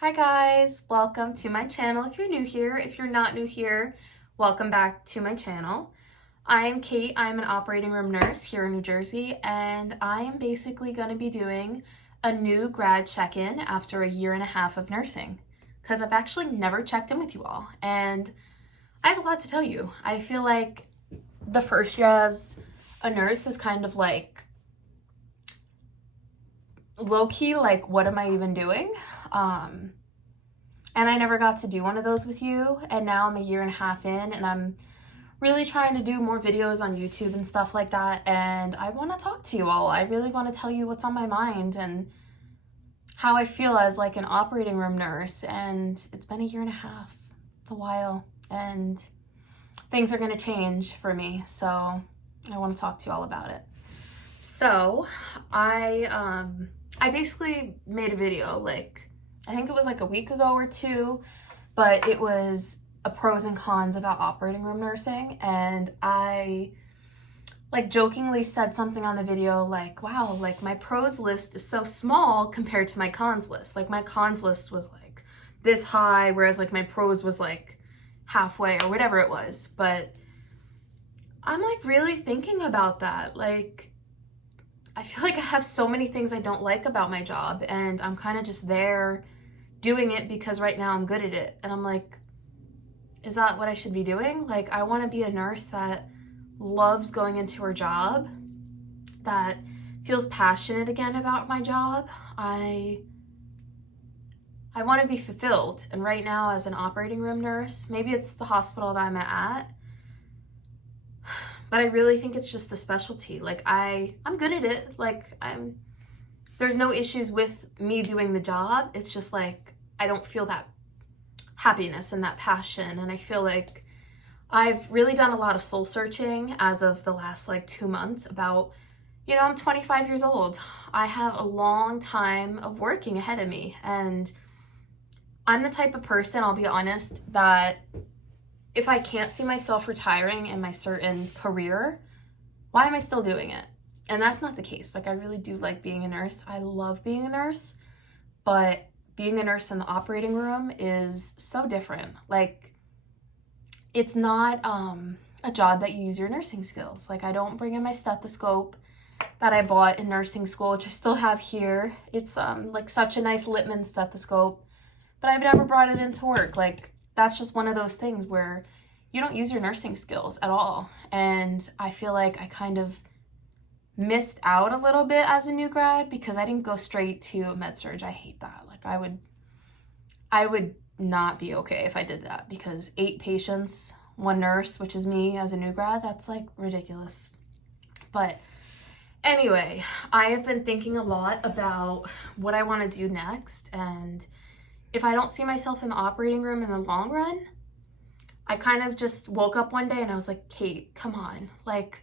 Hi guys, welcome to my channel. If you're new here, if you're not new here, welcome back to my channel. I'm Kate, I'm an operating room nurse here in New Jersey, and I am basically going to be doing a new grad check-in after a year and a half of nursing, because I've actually never checked in with you all, and I have a lot to tell you. I feel like the first year as a nurse is kind of like low-key, like what am I even doing? And I never got to do one of those with you, and now I'm a year and a half in, and I'm really trying to do more videos on YouTube and stuff like that, and I want to talk to you all. I really want to tell you what's on my mind and how I feel as like an operating room nurse, and it's been a year and a half. It's a while, and things are going to change for me, so I want to talk to you all about it. So I basically made a video, like I think it was like a week ago or two, but it was a pros and cons about operating room nursing, and I like jokingly said something on the video like, wow, like my pros list is so small compared to my cons list. Like my cons list was like this high, whereas like my pros was like halfway or whatever it was. But I'm like really thinking about that. Like I feel like I have so many things I don't like about my job, and I'm kind of just there doing it because right now I'm good at it. And I'm like, is that what I should be doing? Like, I want to be a nurse that loves going into her job, that feels passionate again about my job. I want to be fulfilled. And right now, as an operating room nurse, maybe it's the hospital that I'm at, but I really think it's just the specialty. Like I'm good at it. Like there's no issues with me doing the job. It's just like I don't feel that happiness and that passion. And I feel like I've really done a lot of soul searching as of the last like 2 months about, I'm 25 years old. I have a long time of working ahead of me. And I'm the type of person, I'll be honest, that if I can't see myself retiring in my certain career, why am I still doing it? And that's not the case. Like I really do like being a nurse. I love being a nurse, but being a nurse in the operating room is so different. Like it's not a job that you use your nursing skills. Like I don't bring in my stethoscope that I bought in nursing school, which I still have here. It's like such a nice Littman stethoscope, but I've never brought it into work. Like that's just one of those things where you don't use your nursing skills at all. And I feel like I kind of missed out a little bit as a new grad because I didn't go straight to med surg. I hate that. Like I would not be okay if I did that, because 8 patients, 1 nurse, which is me as a new grad, that's like ridiculous. But anyway, I have been thinking a lot about what I want to do next, and if I don't see myself in the operating room in the long run, I kind of just woke up one day and I was like, Kate, come on, like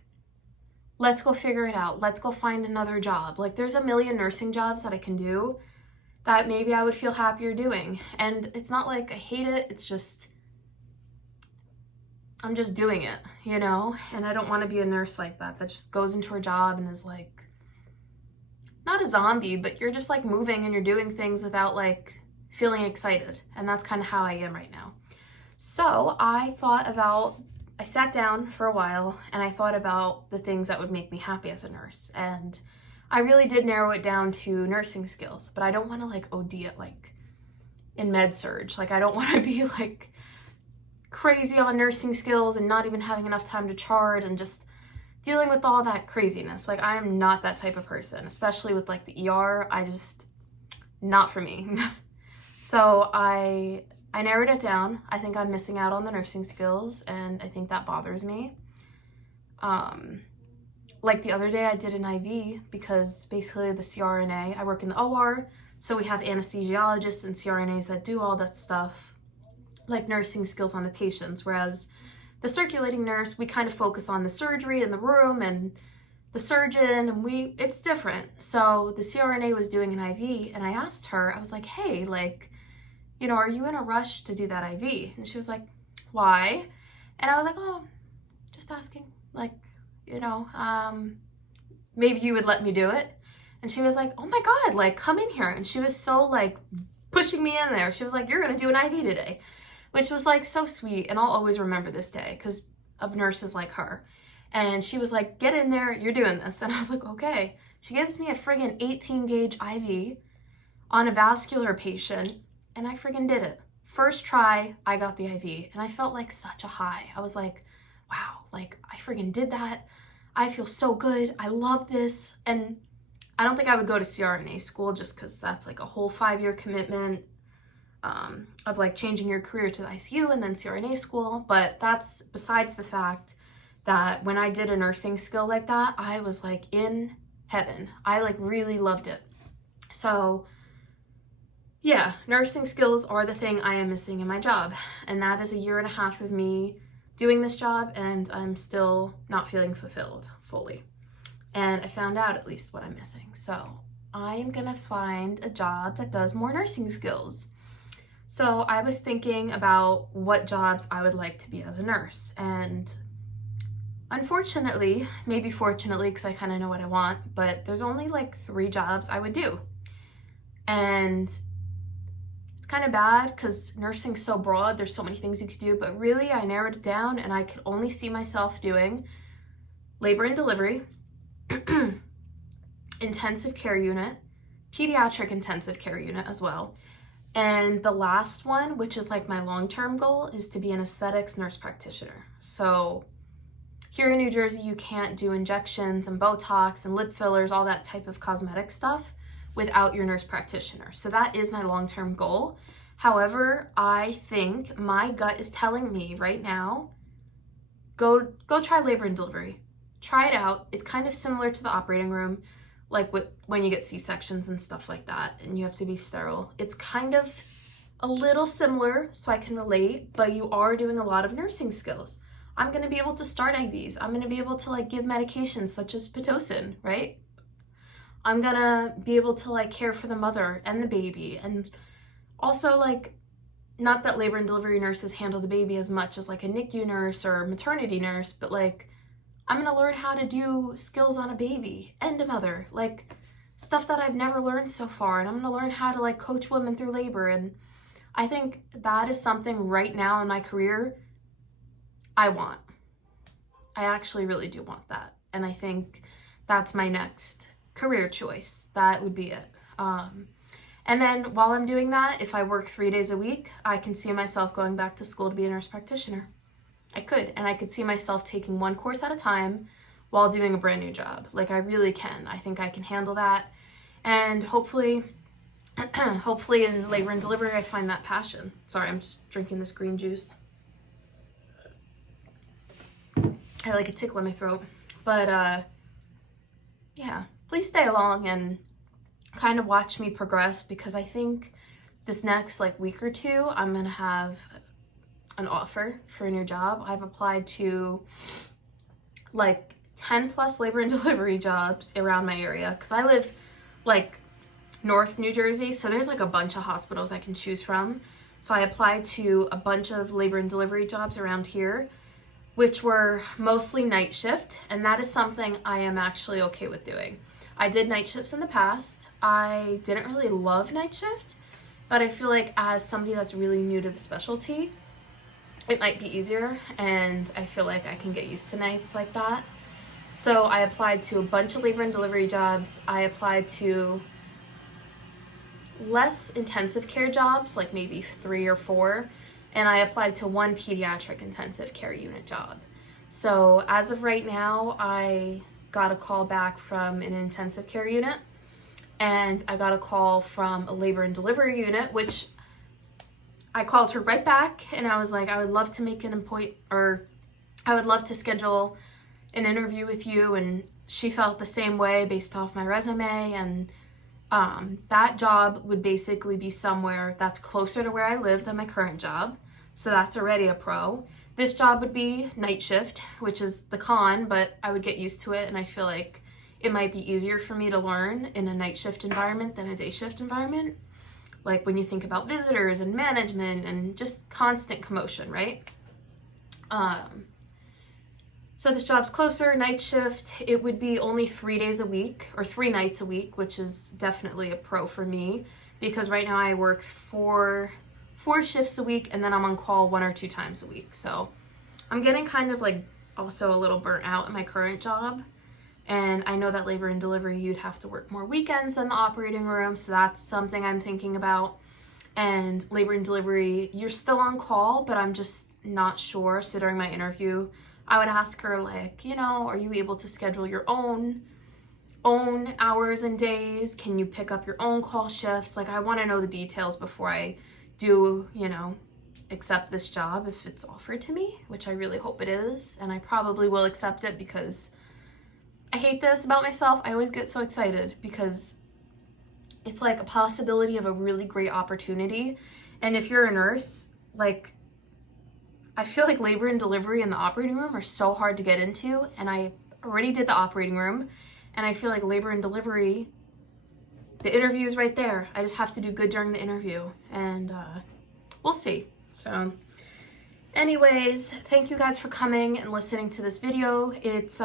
let's go figure it out. Let's go find another job. Like there's a million nursing jobs that I can do that maybe I would feel happier doing. And it's not like I hate it. It's just, I'm just doing it, And I don't want to be a nurse like that just goes into her job and is like, not a zombie, but you're just like moving and you're doing things without like feeling excited. And that's kind of how I am right now. So I sat down for a while and I thought about the things that would make me happy as a nurse. And I really did narrow it down to nursing skills, but I don't want to like OD it like in med surg. Like I don't want to be like crazy on nursing skills and not even having enough time to chart and just dealing with all that craziness. Like I am not that type of person, especially with like the ER. Not for me. So I narrowed it down. I think I'm missing out on the nursing skills, and I think that bothers me. Like the other day I did an IV because basically the CRNA, I work in the OR, so we have anesthesiologists and CRNAs that do all that stuff, like nursing skills on the patients, whereas the circulating nurse, we kind of focus on the surgery in the room and the surgeon, and it's different. So the CRNA was doing an IV, and I asked her, I was like, hey, like, are you in a rush to do that IV? And she was like, why? And I was like, oh, just asking, like, maybe you would let me do it. And she was like, oh my God, like, come in here. And she was so like pushing me in there. She was like, you're going to do an IV today, which was like so sweet. And I'll always remember this day because of nurses like her. And she was like, get in there, you're doing this. And I was like, okay. She gives me a friggin' 18 gauge IV on a vascular patient, and I friggin' did it. First try, I got the IV, and I felt like such a high. I was like, wow, like I friggin' did that. I feel so good. I love this. And I don't think I would go to CRNA school just because that's like a whole 5-year commitment of like changing your career to the ICU and then CRNA school. But that's besides the fact that when I did a nursing skill like that, I was like in heaven. I like really loved it. So yeah, nursing skills are the thing I am missing in my job. And that is a 1.5 years of me doing this job, and I'm still not feeling fulfilled fully. And I found out at least what I'm missing. So I am gonna find a job that does more nursing skills. So I was thinking about what jobs I would like to be as a nurse. And unfortunately, maybe fortunately, because I kind of know what I want, but there's only like 3 jobs I would do. And it's kind of bad because nursing's so broad, there's so many things you could do, but really I narrowed it down and I could only see myself doing labor and delivery, intensive care unit, pediatric intensive care unit as well. And the last one, which is like my long-term goal, is to be an aesthetics nurse practitioner. So here in New Jersey, you can't do injections and Botox and lip fillers, all that type of cosmetic stuff without your nurse practitioner. So that is my long-term goal. However, I think my gut is telling me right now, go try labor and delivery. Try it out. It's kind of similar to the operating room, like when you get C-sections and stuff like that, and you have to be sterile. It's kind of a little similar, so I can relate, but you are doing a lot of nursing skills. I'm gonna be able to start IVs. I'm gonna be able to like give medications such as Pitocin, right? I'm gonna be able to like care for the mother and the baby. And also like, not that labor and delivery nurses handle the baby as much as like a NICU nurse or maternity nurse, but like, I'm gonna learn how to do skills on a baby and a mother, like stuff that I've never learned so far. And I'm gonna learn how to like coach women through labor. And I think that is something right now in my career I want. I actually really do want that. And I think that's my next career choice. That would be it. And then while I'm doing that, if I work 3 days a week, I can see myself going back to school to be a nurse practitioner. I could, and I could see myself taking 1 course at a time while doing a brand new job. Like I really can. I think I can handle that. And hopefully in labor and delivery, I find that passion. Sorry, I'm just drinking this green juice. I like a tickle in my throat. But yeah, please stay along and kind of watch me progress, because I think this next like week or 2, I'm gonna have an offer for a new job. I've applied to like 10 plus labor and delivery jobs around my area, because I live like North New Jersey, so there's like a bunch of hospitals I can choose from. So I applied to a bunch of labor and delivery jobs around here, which were mostly night shift, and that is something I am actually okay with doing. I did night shifts in the past. I didn't really love night shift, but I feel like as somebody that's really new to the specialty, it might be easier, and I feel like I can get used to nights like that. So I applied to a bunch of labor and delivery jobs. I applied to less intensive care jobs, like maybe 3 or 4, and I applied to 1 pediatric intensive care unit job. So as of right now, I got a call back from an intensive care unit, and I got a call from a labor and delivery unit, which I called her right back, and I was like, I would love to make an appointment, or I would love to schedule an interview with you. And she felt the same way based off my resume. And that job would basically be somewhere that's closer to where I live than my current job. So that's already a pro. This job would be night shift, which is the con, but I would get used to it. And I feel like it might be easier for me to learn in a night shift environment than a day shift environment. Like when you think about visitors and management and just constant commotion, right? So this job's closer, night shift. It would be only 3 days a week or 3 nights a week, which is definitely a pro for me, because right now I work four shifts a week, and then I'm on call 1 or 2 times a week. So I'm getting kind of like also a little burnt out in my current job. And I know that labor and delivery, you'd have to work more weekends than the operating room. So that's something I'm thinking about. And labor and delivery, you're still on call, but I'm just not sure. So during my interview, I would ask her, like, you know, are you able to schedule your own hours and days? Can you pick up your own call shifts? Like, I want to know the details before I do, you know, accept this job if it's offered to me, which I really hope it is. And I probably will accept it, because I hate this about myself. I always get so excited because it's like a possibility of a really great opportunity. And if you're a nurse, like, I feel like labor and delivery in the operating room are so hard to get into. And I already did the operating room, and I feel like labor and delivery, the interview is right there. I just have to do good during the interview, and we'll see. So anyways, thank you guys for coming and listening to this video. It's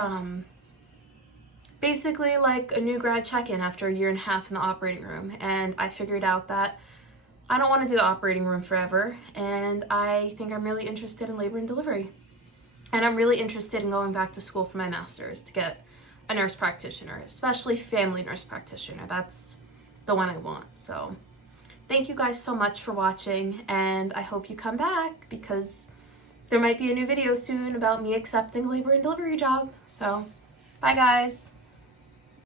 basically like a new grad check-in after a 1.5 years in the operating room, and I figured out that I don't want to do the operating room forever, and I think I'm really interested in labor and delivery. And I'm really interested in going back to school for my master's to get a nurse practitioner, especially family nurse practitioner. That's the one I want. So thank you guys so much for watching, and I hope you come back, because there might be a new video soon about me accepting a labor and delivery job. So bye guys.